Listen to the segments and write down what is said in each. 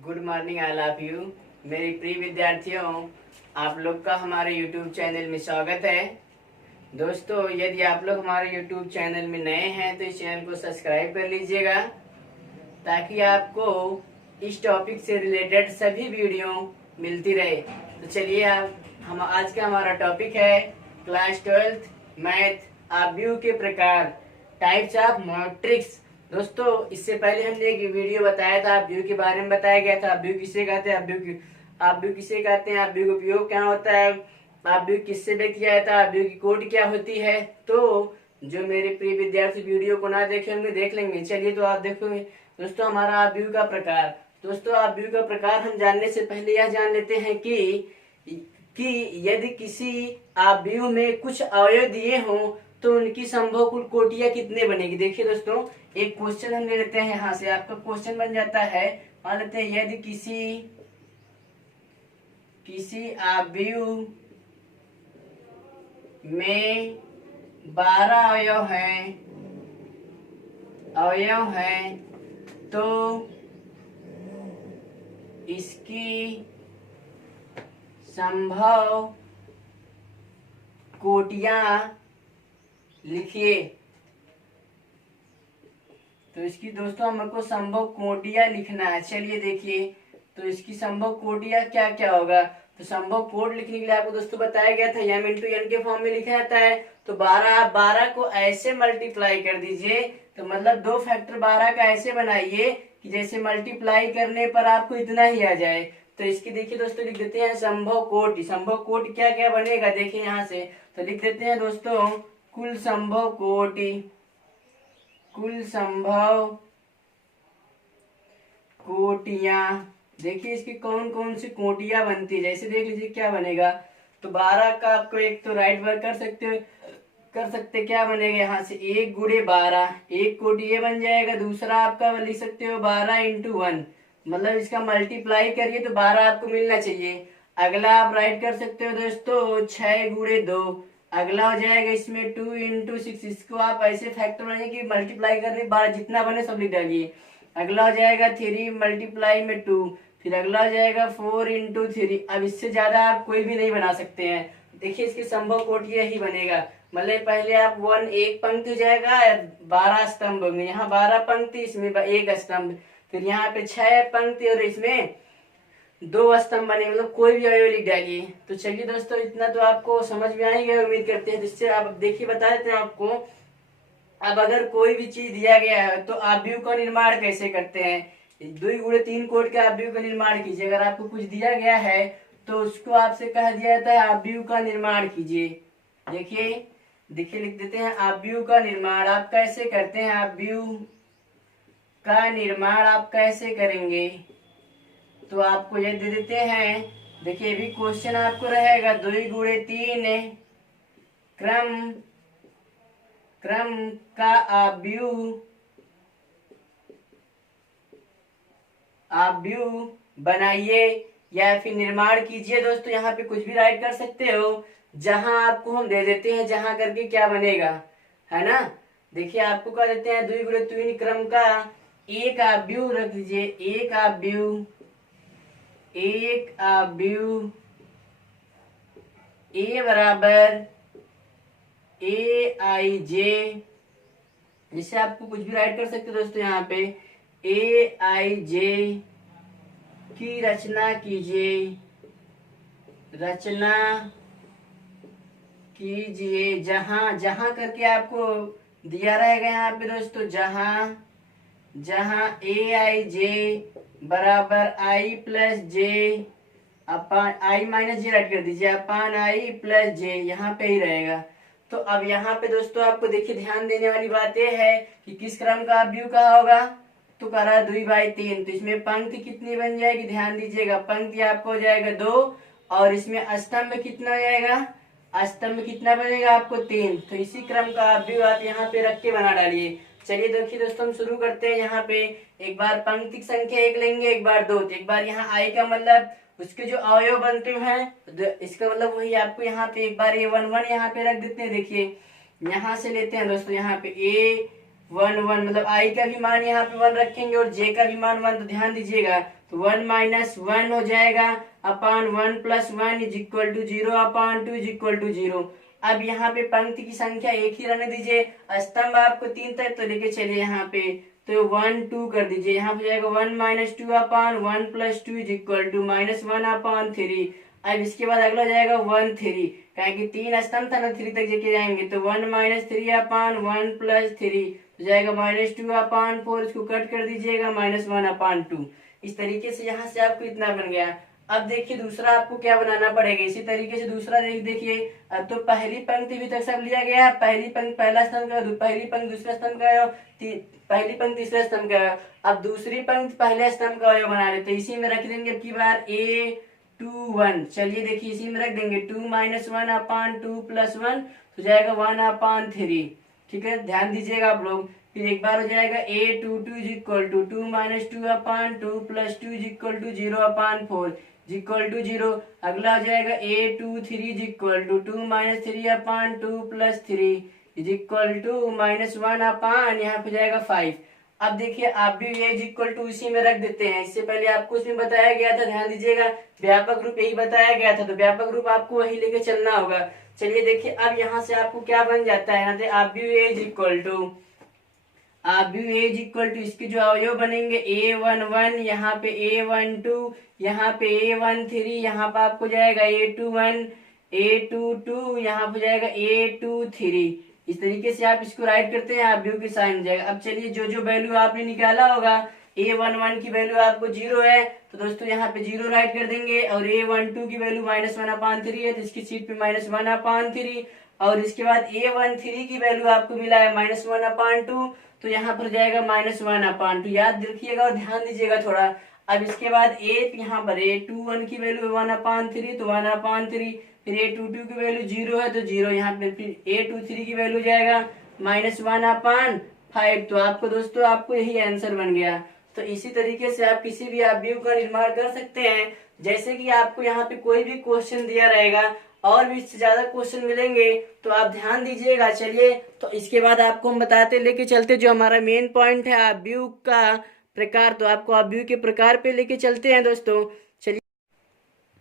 Good morning I love you. मेरे प्रिय विद्यार्थियों, आप लोग का हमारे YouTube चैनल में स्वागत है। दोस्तों, यदि आप लोग हमारे YouTube चैनल में नए हैं तो इस चैनल को सब्सक्राइब कर लीजिएगा ताकि आपको इस टॉपिक से रिलेटेड सभी वीडियो मिलती रहे। तो चलिए, हम आज का हमारा टॉपिक है क्लास 12th मैथ आव्यूह के प्रकार, टाइप्स ऑफ मैट्रिक्स। दोस्तों, इससे पहले हमने एक वीडियो बताया था, आव्यूह के बारे में बताया गया था। आव्यूह किसे कहते हैं, आव्यूह किसे कहते हैं, आव्यूह का उपयोग क्या होता है, आव्यूह किससे व्यक्त किया जाता है, आव्यूह की कोड क्या होती है। तो जो मेरे प्रिय विद्यार्थी वीडियो को ना देखे होंगे देख लेंगे। चलिए, तो आप देखोगे दोस्तों हमारा आव्यूह का प्रकार। दोस्तों, आव्यूह का प्रकार हम जानने से पहले यह जान लेते हैं कि यदि किसी आव्यूह में कुछ अवयव दिए हों तो उनकी संभव कुल कोटियां कितने बनेगी। देखिए दोस्तों, एक क्वेश्चन हम ले लेते हैं, यहाँ से आपका क्वेश्चन बन जाता है। मान लेते हैं यदि किसी आव्यूह में 12 अवयव हैं तो इसकी संभव कोटियां लिखिए। तो इसकी दोस्तों हमको संभव कोटियां लिखना है। चलिए देखिए, तो इसकी संभव कोटियां क्या क्या होगा। तो संभव कोड लिखने के लिए आपको दोस्तों बताया गया था m इंटू एन के फॉर्म में लिखा जाता है। तो 12 को ऐसे मल्टीप्लाई कर दीजिए, तो मतलब 2 फैक्टर 12 का ऐसे बनाइए कि जैसे मल्टीप्लाई करने पर आपको इतना ही आ जाए। तो इसकी देखिए दोस्तों, लिख देते हैं संभव कोटि। संभव कोटि क्या क्या बनेगा देखिए यहाँ से। तो लिख देते हैं दोस्तों कुल संभव कोटि, कुल संभव कोटियां। देखिए इसकी कौन कौन सी कोटियां बनती है, जैसे देख लीजिए क्या बनेगा। तो 12 का आपको एक तो राइट वर्क कर सकते क्या बनेगा यहाँ से 1 गुणे 12, एक कोटि ये बन जाएगा। दूसरा आपका लिख सकते हो 12 इंटू 1, मतलब इसका मल्टीप्लाई करिए तो 12 आपको मिलना चाहिए। अगला आप राइट कर सकते हो दोस्तों 6 गुणे 2, अगला हो जाएगा इसमें 2 इंटू 6। इसको आप ऐसे फैक्टर बनाइए कि मल्टीप्लाई करने 12 जितना बने सब लिख डालिए। अगला हो जाएगा 3 मल्टीप्लाई में 2, फिर अगला हो जाएगा 4 इंटू 3। अब इससे ज्यादा आप कोई भी नहीं बना सकते हैं। देखिए इसकी संभव कोटि यही बनेगा। मतलब पहले आप 1 एक पंक्ति हो जाएगा, 12 स्तंभ होंगे। यहाँ 12 पंक्ति, इसमें 1 स्तंभ, फिर यहाँ पे 6 पंक्ति और इसमें 2 स्तंभ बने, मतलब कोई भी अवयव लिख डालिए। तो चलिए दोस्तों, इतना तो आपको समझ में आएगा उम्मीद करते हैं। जिससे आप देखिए बता देते हैं आपको। अब अगर कोई भी चीज दिया गया है तो आव्यूह का निर्माण कैसे करते हैं। 2 गुणे 3 कोट के आव्यूह का निर्माण कीजिए। अगर आपको कुछ दिया गया है तो उसको आपसे कहा दिया जाता है आव्यूह का निर्माण कीजिए। देखिए लिख देते हैं आव्यूह का निर्माण आप कैसे करते हैं। आव्यूह का निर्माण आप कैसे करेंगे, तो आपको ये दे देते हैं। देखिए भी क्वेश्चन आपको रहेगा 2 गुणे 3 क्रम का आव्यूह बनाइए या फिर निर्माण कीजिए। दोस्तों यहाँ पे कुछ भी राइट कर सकते हो, जहां आपको हम दे देते हैं जहां करके क्या बनेगा, है ना। देखिए आपको कह देते हैं 2 गुणे 3 क्रम का एक आव्यूह रख दीजिए। एक आव्यूह ए बराबर ए आई जे। जिससे आपको कुछ भी राइट कर सकते हो दोस्तों। यहाँ पे ए आई जे की रचना कीजिए जहां करके आपको दिया रहेगा यहाँ पे दोस्तों, जहां ए आई जे बराबर आई प्लस जे अपान आई माइनस जे राइट कर दीजिए, अपान आई प्लस जे यहाँ पे ही रहेगा। तो अब यहाँ पे दोस्तों आपको देखिए ध्यान देने वाली बात यह है कि किस क्रम का आव्यूह का होगा। तो करा 2/3, तो इसमें पंक्ति कितनी बन जाएगी ध्यान दीजिएगा। पंक्ति आपको हो जाएगा 2 और इसमें स्तंभ कितना हो जाएगा, स्तंभ कितना बनेगा आपको 3। तो इसी क्रम का आव्यूह आप यहाँ पे रख के बना डालिए। चलिए देखिए दोस्तों, हम शुरू करते हैं। यहाँ पे एक बार पंक्ति संख्या 1 लेंगे, एक बार 2। तो एक बार यहाँ आई का मतलब उसके जो अवयव बनते हैं, इसका मतलब वही आपको यहाँ पे एक बार A11 यहाँ पे रख देते हैं। देखिए यहाँ से लेते हैं दोस्तों, यहाँ पे A 1 1, मतलब आई का भी मान यहाँ पे 1 रखेंगे और जे का भी मान 1, तो ध्यान दीजिएगा, तो 1 माइनस 1 हो जाएगा upon 1 plus 1 is equal to 0 upon 2 is equal to 0। अब यहाँ पे पंक्ति की संख्या एक ही रहने दीजिए, स्तंभ आपको 3 तक तो लेके चलिए यहाँ पे, तो 1 2 कर दीजिए, यहाँ पे जाएगा 1 minus 2 upon 1 plus 2 is equal to minus 1 upon 3। अब इसके बाद अगला जाएगा 1 3, क्या कि 3 स्तंभ था ना, 3 तक लेके जाएंगे, तो 1 माइनस 3 अपान 1 प्लस 3 तो जाएगा माइनस 2 अपान 4, इसको कट कर दीजिएगा माइनस 1 अपान 2। इस तरीके से यहाँ से आपको इतना बन गया। अब देखिए दूसरा आपको क्या बनाना पड़ेगा, इसी तरीके से दूसरा देखिए। अब तो पहली पंक्ति भी तक सब लिया गया, पहली पंक्ति पहला स्तंभ का, पहली पंक्ति दूसरा स्तंभ का, पहली पंक्ति तीसरा स्तंभ का। अब दूसरी पंक्ति पहले स्तंभ का बना लेते, इसी में रख देंगे अब की बार A2 1। चलिए देखिए इसी में रख देंगे 2 माइनस 1 अपान 2 प्लस 1 तो जाएगा 1 अपान 3। ठीक है, ध्यान दीजिएगा आप लोग। फिर एक बार हो जाएगा A22 is equal to 2 minus 2 upon 2 plus 2 is equal to 0 upon 4 is equal to 0। अगला हो जाएगा A23 is equal to 2 minus 3 upon 2 plus 3 is equal to minus 1 upon यहाँ पे जाएगा 5। अब देखिए आप भी ये इज इक्वल टू इसी में रख देते हैं, इससे पहले आपको इसमें बताया गया था, ध्यान दीजिएगा, व्यापक रूप यही बताया गया था, तो व्यापक रूप आपको वही लेके चलना होगा। चलिए देखिए अब यहाँ से आपको क्या बन जाता है, यहाँ आप भी इज इक्वल टू, आप भी एज इक्वल टू इसके जो अवयव बनेंगे A11, यहाँ पे A12, यहाँ पे A13, यहाँ पे आपको जाएगा A21, A22, यहाँ पे जाएगा A23। इस तरीके से आप इसको राइट करते हैं, आप व्यू के साइन हो जाएगा। अब चलिए जो जो वैल्यू आपने निकाला होगा, A11 की वैल्यू आपको 0 है तो दोस्तों यहाँ पे 0 राइट कर देंगे, और A12 की वैल्यू माइनस 1 अपान 3 है तो इसकी सीट पे माइनस 1 अपान 3, और इसके बाद A13 की वैल्यू आपको मिला है माइनस 1 अपान 2 तो यहाँ पर जाएगा माइनस 1 अपान 2। याद रखिएगा और ध्यान दीजिएगा थोड़ा। अब इसके बाद यहाँ पर A21 की वैल्यू 1 अपान 3 तो 1 अपान 3, फिर A22 की वैल्यू 0 है तो 0, यहाँ पे फिर A23 की वैल्यू जाएगा माइनस 1 अपान 5। तो आपको दोस्तों आपको यही आंसर बन गया। तो इसी तरीके से आप किसी भी अवयव का निर्माण कर सकते हैं। जैसे कि आपको यहाँ पे कोई भी क्वेश्चन दिया रहेगा और भी इससे ज्यादा क्वेश्चन मिलेंगे तो आप ध्यान दीजिएगा। चलिए तो इसके बाद आपको हम बताते लेके चलते जो हमारा मेन पॉइंट है अवयव का प्रकार, तो आपको अवयव के प्रकार पे लेके चलते हैं दोस्तों। चलिए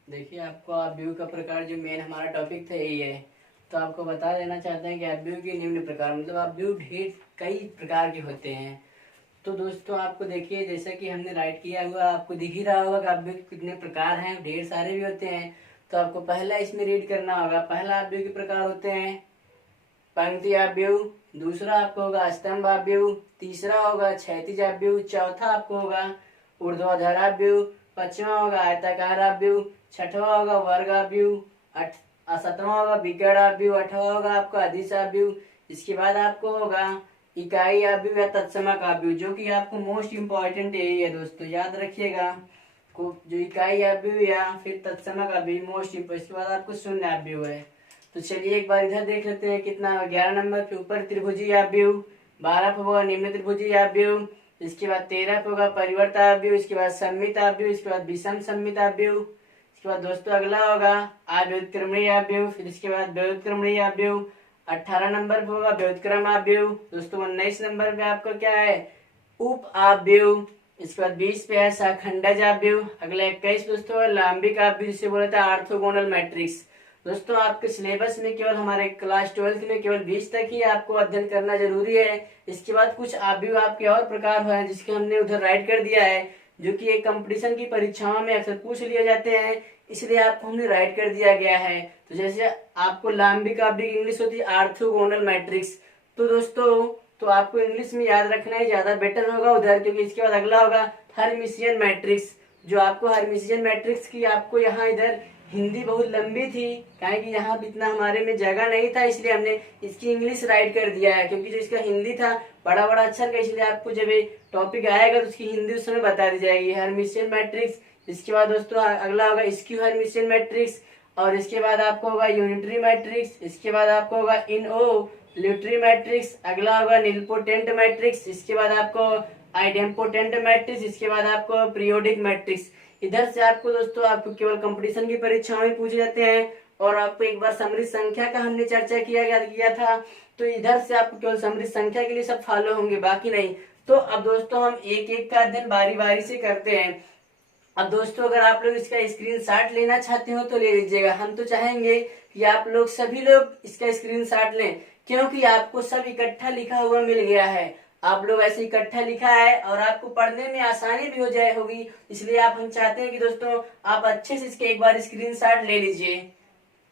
देखिए आपको अवयव का प्रकार जो मेन हमारा टॉपिक था यही है, तो आपको बता देना चाहते हैं कि अवयव के निम्न प्रकार, मतलब अवयव ढेर कई प्रकार के होते हैं। तो दोस्तों आपको देखिए जैसा कि हमने राइट किया हुआ आपको दिख ही रहा होगा कि अवयव कितने प्रकार हैं, ढेर सारे भी होते हैं। तो आपको पहला इसमें रीड करना होगा। पहला अवयव के प्रकार होते हैं पंक्ति अवयव, दूसरा आपको होगा स्तंभ अवयव, तीसरा होगा क्षैतिज अवयव, चौथा आपको होगा ऊर्ध्वाधर अवयव, पांचवा होगा आयताकार अवयव, छठवां होगा वर्ग अवयव, सातवां होगा विकर्ण अवयव, आठवां होगा आपको अदिश अवयव। इसके बाद आपको होगा इकाई अवयव या तत्समक अवयव, जो कि आपको मोस्ट इम्पोर्टेंट यही है दोस्तों, याद रखिएगा को जो इकाई अवयव या फिर तत्समक अवयव मोस्ट इम्पोर्टेंट। इसके बाद आपको शून्य अवयव है। तो चलिए एक बार इधर देख लेते हैं कितना 11 नंबर पे ऊपर त्रिभुजीय अवयव, 12 पे होगा निम्न त्रिभुजीय अवयव, इसके बाद 13 पे होगा परिवर्त अवयव, इसके बाद सममित अवयव, इसके बाद विषम सममित अवयव, इसके बाद दोस्तों अगला होगा अव्युत्क्रमणीय अवयव, फिर इसके बाद व्युत्क्रमणीय अवयव। 18 नंबर पे होगा व्युत्क्रम अवयव। दोस्तों 19 नंबर पे आपका क्या है उप अवयव। इसके बाद 20 पे है सखंडज अवयव। अगला 21 दोस्तों लंबिक अवयव, जिसे बोला था ऑर्थोगोनल मैट्रिक्स। दोस्तों आपके सिलेबस में केवल हमारे क्लास 12 में केवल 20 तक ही आपको अध्ययन करना जरूरी है। इसके बाद कुछ अवयव आपके और प्रकार हैं जिसके हमने उधर राइट कर दिया है, जो कि एक कंपटीशन की परीक्षाओं में अक्सर पूछ लिए जाते हैं, इसलिए आपको हमने राइट कर दिया गया है। तो जैसे आपको लंबिक अवयव इंग्लिश होती है ऑर्थोगोनल मैट्रिक्स, तो दोस्तों तो आपको इंग्लिश में याद रखना ही ज्यादा बेटर होगा उधर, क्योंकि इसके बाद अगला होगा हर्मिशियन मैट्रिक्स। जो आपको हर्मिशियन मैट्रिक्स की आपको यहाँ इधर हिंदी बहुत लंबी थी, काहे कि यहाँ इतना हमारे में जगह नहीं था, इसलिए हमने इसकी इंग्लिश राइट कर दिया है, क्योंकि जो इसका हिंदी था बड़ा बड़ा अक्षर का, इसलिए आपको जब ये टॉपिक आएगा तो उसकी हिंदी उस समय बता दी जाएगी हर्मिशियन मैट्रिक्स। इसके बाद दोस्तों अगला होगा स्क्यू हर्मिशियन मैट्रिक्स, और इसके बाद आपको होगा यूनिटरी मैट्रिक्स, इसके बाद आपको होगा इनओवल्यूटरी मैट्रिक्स, अगला होगा निलपोटेंट मैट्रिक्स, इसके बाद आपको आइडेम्पोटेंट मैट्रिक्स, इसके बाद आपको पीरियोडिक मैट्रिक्स। इधर से आपको दोस्तों आपको केवल कंपटीशन की परीक्षाओं में पूछे जाते हैं। और आपको एक बार समरी संख्या का हमने चर्चा किया था, तो इधर से आपको केवल समृद्ध संख्या के लिए सब फॉलो होंगे, बाकी नहीं। तो अब दोस्तों हम एक एक का अध्ययन बारी बारी से करते हैं। अब दोस्तों अगर आप लोग इसका स्क्रीनशॉट लेना चाहते हो तो ले लीजिएगा। हम तो चाहेंगे कि आप लोग सभी लोग इसका स्क्रीनशॉट लें, क्योंकि आपको सब इकट्ठा लिखा हुआ मिल गया है। आप लोग ऐसे इकट्ठा लिखा है और आपको पढ़ने में आसानी भी हो जाए होगी, इसलिए हम चाहते हैं कि दोस्तों आप अच्छे से इसके एक बार स्क्रीनशॉट ले लीजिए।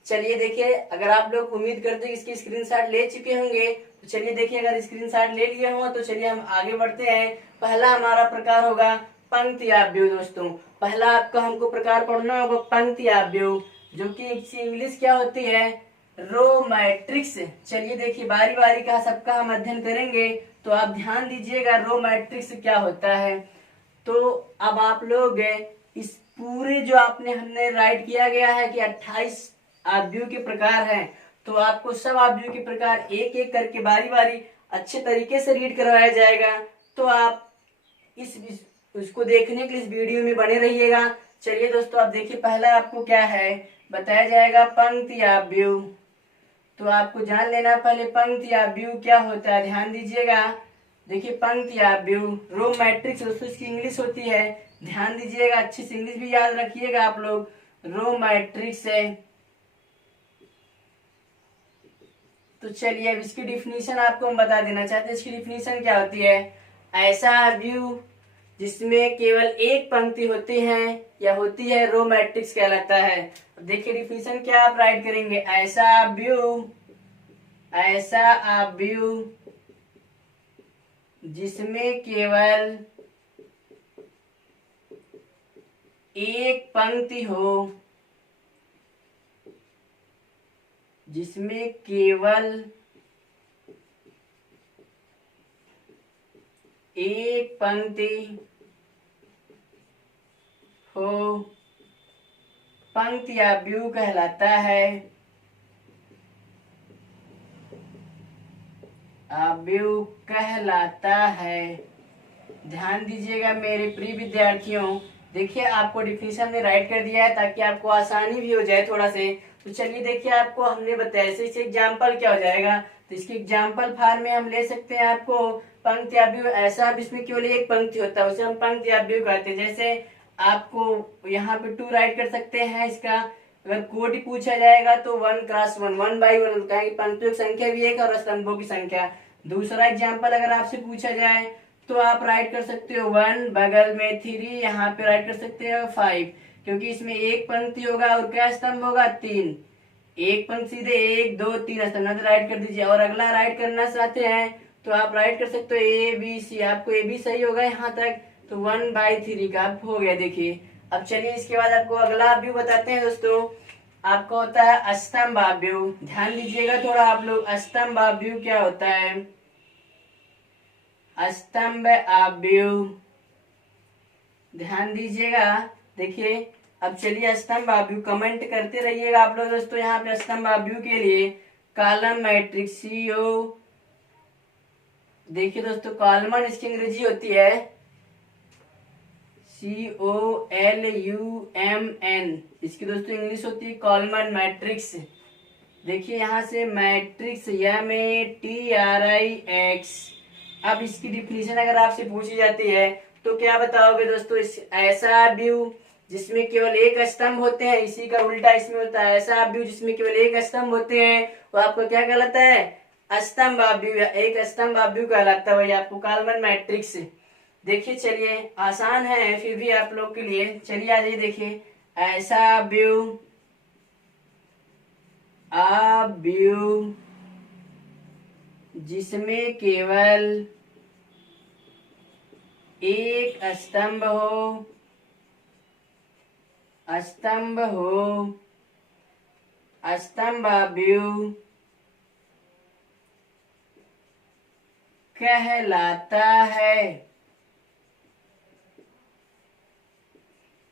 चलिए देखिए, अगर आप लोग उम्मीद करते हैं कि इसकी स्क्रीनशॉट ले चुके होंगे तो चलिए देखिए, अगर स्क्रीनशॉट ले लिए हो तो चलिए हम आगे बढ़ते हैं। पहला हमारा प्रकार होगा पंक्ति आव्यूह। दोस्तों पहला आपका हमको प्रकार पढ़ना होगा पंक्ति आव्यूह, जो कि इंग्लिश क्या होती है, रो मैट्रिक्स। चलिए देखिए, बारी बारी का सबका हम अध्ययन करेंगे, तो आप ध्यान दीजिएगा रो मैट्रिक्स क्या होता है। तो अब आप लोग इस पूरे जो हमने राइट किया गया है कि 28 आव्यूह के प्रकार हैं, तो आपको सब आव्यूह के प्रकार एक एक करके बारी बारी अच्छे तरीके से रीड करवाया जाएगा। तो आप उसको देखने के लिए इस वीडियो में बने रहिएगा। चलिए दोस्तों, आप देखिए पहला आपको क्या है बताया जाएगा, पंक्ति आव्यूह। तो आपको जान लेना पहले पंक्ति आव्यूह क्या होता है, ध्यान दीजिएगा। देखिए पंक्ति आव्यूह, रो मैट्रिक्स दोस्तों इसकी इंग्लिश होती है, ध्यान दीजिएगा, अच्छी से इंग्लिश भी याद रखिएगा आप लोग, रो मैट्रिक्स है। तो चलिए अब इसकी डिफिनीशन आपको हम बता देना चाहते हैं। इसकी डिफिनीशन क्या होती है, ऐसा आव्यूह जिसमें केवल एक पंक्ति होती है या होती है रो मैट्रिक्स कहलाता है। अब देखिए डिफिनीशन क्या आप राइट करेंगे, ऐसा आव्यूह जिसमें केवल एक पंक्ति हो, जिसमें केवल एक पंक्ति हो, पंक्ति आव्यूह कहलाता है। आव्यूह कहलाता है। ध्यान दीजिएगा मेरे प्रिय विद्यार्थियों, देखिए आपको डिफिनीशन में राइट कर दिया है ताकि आपको आसानी भी हो जाए थोड़ा से। तो चलिए देखिए, आपको हमने बताया इसे एग्जाम्पल क्या हो जाएगा। तो इसके एग्जाम्पल फॉर्म में हम ले सकते हैं आपको पंक्ति आव्यूह ऐसा, अब इसमें केवल एक पंक्ति होता है, उसे हम पंक्ति आव्यूह कहते हैं। जैसे आपको यहाँ पे 2 राइट कर सकते हैं। इसका अगर कोटि पूछा जाएगा तो 1 क्रॉस 1, 1 बाई 1 होता है, पंक्तियों की संख्या भी एक और स्तंभों की संख्या। दूसरा एग्जाम्पल अगर आपसे पूछा जाए तो आप राइट कर सकते हो 1, बगल में 3, यहाँ पे राइट कर सकते हो 5, क्योंकि इसमें एक पंक्ति होगा और क्या स्तंभ होगा, 3। एक पंक्ति सीधे 1, 2, 3 स्तंभ राइट कर दीजिए। और अगला राइट करना चाहते हैं तो आप राइट कर सकते हो ABC, आपको ए भी सही होगा यहाँ तक, तो 1/3 का हो गया। देखिए अब चलिए इसके बाद आपको अगला आव्यूह बताते हैं दोस्तों। आपको होता है स्तंभ आव्यूह, ध्यान दीजिएगा थोड़ा आप लोग, स्तंभ आव्यूह क्या होता है, स्तंभ आव्यूह ध्यान दीजिएगा। देखिए अब चलिए स्तंभ आव्यूह कमेंट करते रहिएगा आप लोग दोस्तों। यहाँ पे स्तंभ आव्यूह के लिए कॉलम मैट्रिक्स CO, देखिए दोस्तों कॉलमन इसकी अंग्रेजी होती है COLUMN, इसकी दोस्तों इंग्लिश होती है कॉलमन मैट्रिक्स। देखिए यहाँ से मैट्रिक्स MATRIX। अब इसकी डिफिनीशन अगर आपसे पूछी जाती है तो क्या बताओगे दोस्तों, इस ऐसा आव्यूह जिसमें केवल एक स्तंभ होते हैं, इसी का उल्टा इसमें होता है ऐसा आव्यूह जिसमें केवल एक स्तंभ होते हैं, वो आपको क्या कहलाता है, स्तंभ आव्यूह, एक स्तंभ आव्यूह कहलाता है, वही आपको कॉलमन मैट्रिक्स। देखिए चलिए आसान है फिर भी आप लोग के लिए, चलिए आ जाइए। देखिए ऐसा आव्यूह जिसमें केवल एक स्तंभ हो, स्तंभ आव्यूह कहलाता है।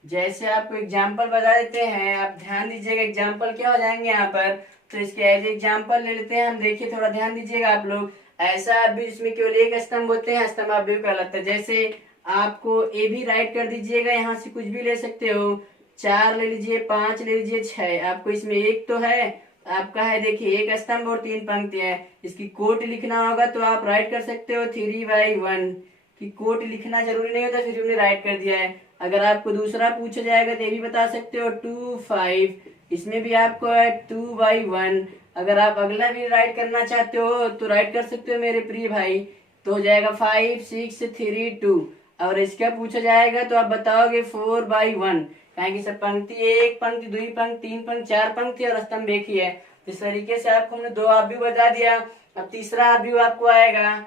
जैसे आपको एग्जाम्पल बता देते हैं, आप ध्यान दीजिएगा एग्जाम्पल क्या हो जाएंगे यहाँ पर, तो इसके एज एग्जाम्पल ले लेते हैं हम। देखिए थोड़ा ध्यान दीजिएगा आप लोग, ऐसा आव्यूह जिसमें केवल एक स्तंभ होते हैं, स्तंभ आव्यूह कहलाता है। जैसे आपको ए भी राइट कर दीजिएगा, यहाँ से कुछ भी ले सकते हो, 4 ले लीजिए, 5 ले लीजिए, 6, आपको इसमें एक तो है आपका है देखिए एक स्तंभ और 3 पंक्तियां है। इसकी कोट लिखना होगा तो आप राइट कर सकते हो 3/1 की कोट लिखना जरूरी नहीं होता, फिर हमने राइट कर दिया है। अगर आपको दूसरा पूछा जाएगा तो ये भी बता सकते हो 2/5, इसमें भी आपको है 2/1। अगर आप अगला भी राइट करना चाहते हो तो राइट कर सकते हो मेरे प्रिय भाई, तो हो जाएगा 5, 6, 3, 2। और इसका पूछा जाएगा तो आप बताओगे 4/1, कि सब पंक्ति एक पंक्ति, दुई पंक्ति, तीन पंक्ति, चार पंक्ति और स्तंभ एक ही है। इस तरीके से आपको हमने 2 आव्यूह बता दिया। अब तीसरा आव्यूह आपको आएगा।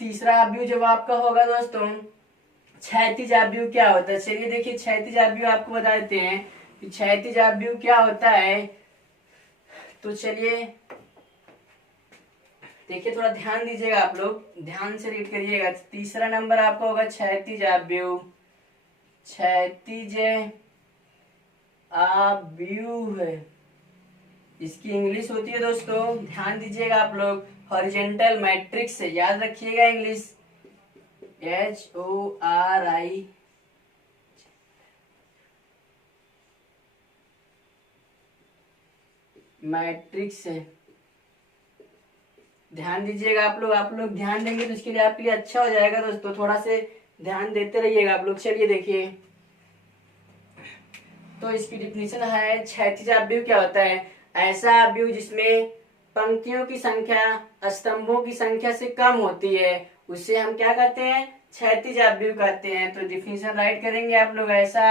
तीसरा आव्यूह जब आपका होगा दोस्तों, क्षैतिज आव्यूह क्या होता है। चलिए देखिए क्षैतिज आव्यूह आपको बता देते हैं कि क्षैतिज आव्यूह क्या होता है। तो चलिए देखिए, थोड़ा ध्यान दीजिएगा, आप लोग ध्यान से रीड करिएगा। तीसरा नंबर आपका होगा क्षैतिज आव्यूह। क्षैतिज आव्यूह इसकी इंग्लिश होती है दोस्तों, ध्यान दीजिएगा आप लोग, हॉरिजेंटल मैट्रिक्स से, याद रखिएगा इंग्लिश HORI मैट्रिक्स है। ध्यान दीजिएगा आप लोग ध्यान देंगे तो इसके लिए आपके लिए अच्छा हो जाएगा दोस्तों, थोड़ा से ध्यान देते रहिएगा आप लोग। चलिए देखिए, तो इसकी डिफिनीशन है क्षैतिज आव्यूह क्या होता है। ऐसा आव्यूह जिसमें पंक्तियों की संख्या स्तंभों की संख्या से कम होती है उससे हम क्या कहते हैं, क्षैतिज आव्यूह कहते हैं। तो डिफिनीशन राइट करेंगे आप लोग, ऐसा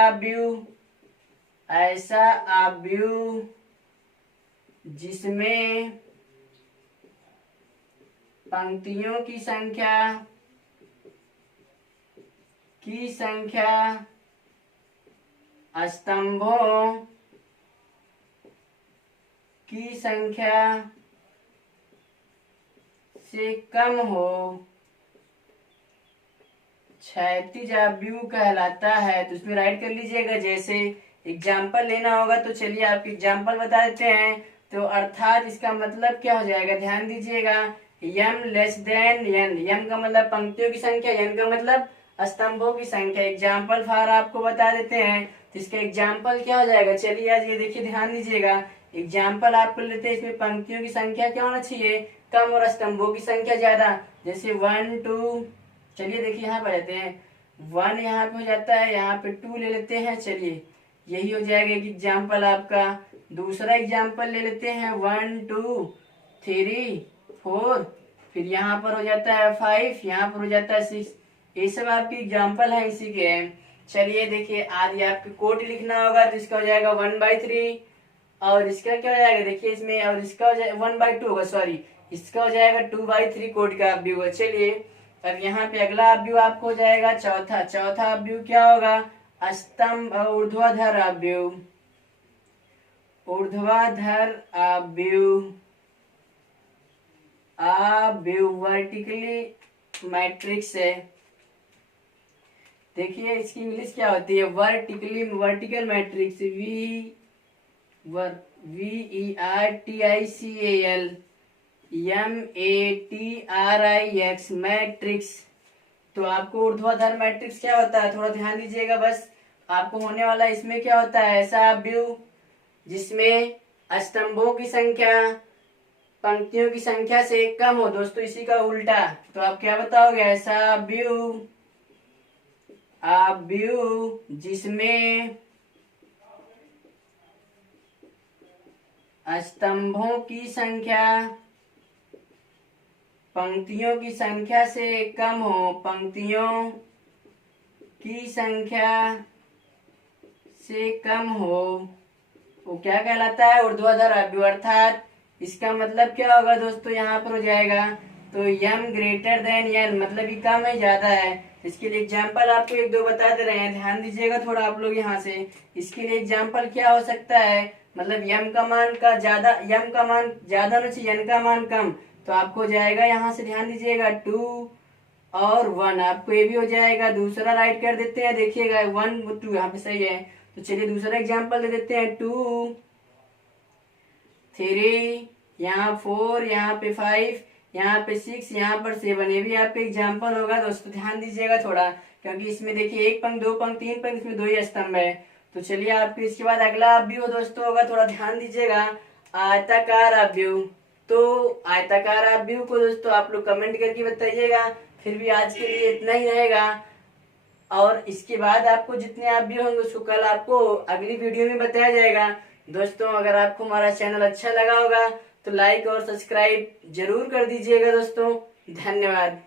आव्यूह जिसमें पंक्तियों की संख्या स्तंभों की संख्या से कम हो, क्षैतिज आव्यूह कहलाता है। तो उसमें राइट कर लीजिएगा। जैसे एग्जाम्पल लेना होगा तो चलिए आपको एग्जाम्पल बता देते हैं। तो अर्थात इसका मतलब क्या हो जाएगा, ध्यान दीजिएगा, m less than n। m का मतलब पंक्तियों की संख्या, n का मतलब स्तंभों की संख्या। एग्जाम्पल फॉर आपको बता देते हैं, तो इसका एग्जाम्पल क्या हो जाएगा। चलिए आज ये देखिए, ध्यान दीजिएगा, एग्जाम्पल आपको लेते हैं। इसमें पंक्तियों की संख्या क्या होना चाहिए, कम, और स्तंभों की संख्या ज्यादा। जैसे 1, 2, चलिए देखिए यहाँ पे जाते हैं, 1 यहाँ पे हो जाता है, यहाँ पे 2 ले लेते हैं। चलिए यही हो जाएगा एक एग्जाम्पल आपका। दूसरा एग्जाम्पल ले लेते हैं, 1, 2, 3, 4, फिर यहाँ पर हो जाता है 5, यहाँ पर हो जाता है 6। ये सब आपके एग्जाम्पल है इसी के। चलिए देखिए, आज आपको कोड लिखना होगा तो इसका हो जाएगा 1/3, और इसका क्या हो जाएगा देखिए इसमें, और इसका हो जाएगा 1/2 होगा, सॉरी, इसका हो जाएगा 2/3 कोड का आव्यूह। चलिए अब यहाँ पे अगला आव्यूह आपको हो जाएगा चौथा आव्यूह क्या होगा, स्तंभ ऊर्ध्वाधर आव्यूह। ऊर्ध्वाधर आव्यूह वर्टिकली मैट्रिक्स है। देखिए इसकी इंग्लिश क्या होती है, वर्टिकल मैट्रिक्स, VERTICAL मैट्रिक्स। तो आपको ऊर्ध्वाधर मैट्रिक्स क्या होता है, थोड़ा ध्यान दीजिएगा बस, आपको होने वाला इसमें क्या होता है, ऐसा आव्यूह जिसमें स्तंभों की संख्या पंक्तियों की संख्या से कम हो। दोस्तों इसी का उल्टा, तो आप क्या बताओगे, ऐसा आव्यूह जिसमें स्तंभों की संख्या पंक्तियों की संख्या से कम हो, पंक्तियों की संख्या से कम हो, वो क्या कहलाता है, ऊर्ध्वाधर आव्यूह। अर्थात इसका मतलब क्या होगा दोस्तों, यहाँ पर हो जाएगा तो m ग्रेटर देन n, मतलब ये कम है ज्यादा है। इसके लिए एग्जाम्पल आपको 1-2 बता दे रहे हैं, ध्यान दीजिएगा थोड़ा आप लोग यहाँ से। इसके लिए एग्जाम्पल क्या हो सकता है, मतलब m का मान ज्यादा होना चाहिए, n का मान कम, तो आपको जाएगा यहाँ से, ध्यान दीजिएगा 2 और 1, आपको ये भी हो जाएगा। दूसरा राइट कर देते हैं, देखिएगा 1, 2 यहाँ पे सही है। तो चलिए दूसरा एग्जाम्पल दे देते हैं, 2, 3, यहाँ 4, यहाँ पे 5, यहाँ पे 6, यहाँ पर 7, ये भी आपका एग्जाम्पल होगा दोस्तों, ध्यान दीजिएगा थोड़ा, क्योंकि इसमें देखिए 1 पंक्ति, 2 पंक्ति, 3 पंक्ति, इसमें 2 ही स्तंभ है। तो चलिए आपके इसके बाद अगला आव्यूह दोस्तों होगा, थोड़ा ध्यान दीजिएगा, आयताकार अवयव। तो आयताकार अवयव को दोस्तों आप लोग कमेंट करके बताइएगा। फिर भी आज के लिए इतना ही रहेगा, और इसके बाद आपको जितने अवयव होंगे उसको कल आपको अगली वीडियो में बताया जाएगा। दोस्तों अगर आपको हमारा चैनल अच्छा लगा होगा तो लाइक और सब्सक्राइब जरूर कर दीजिएगा दोस्तों। धन्यवाद।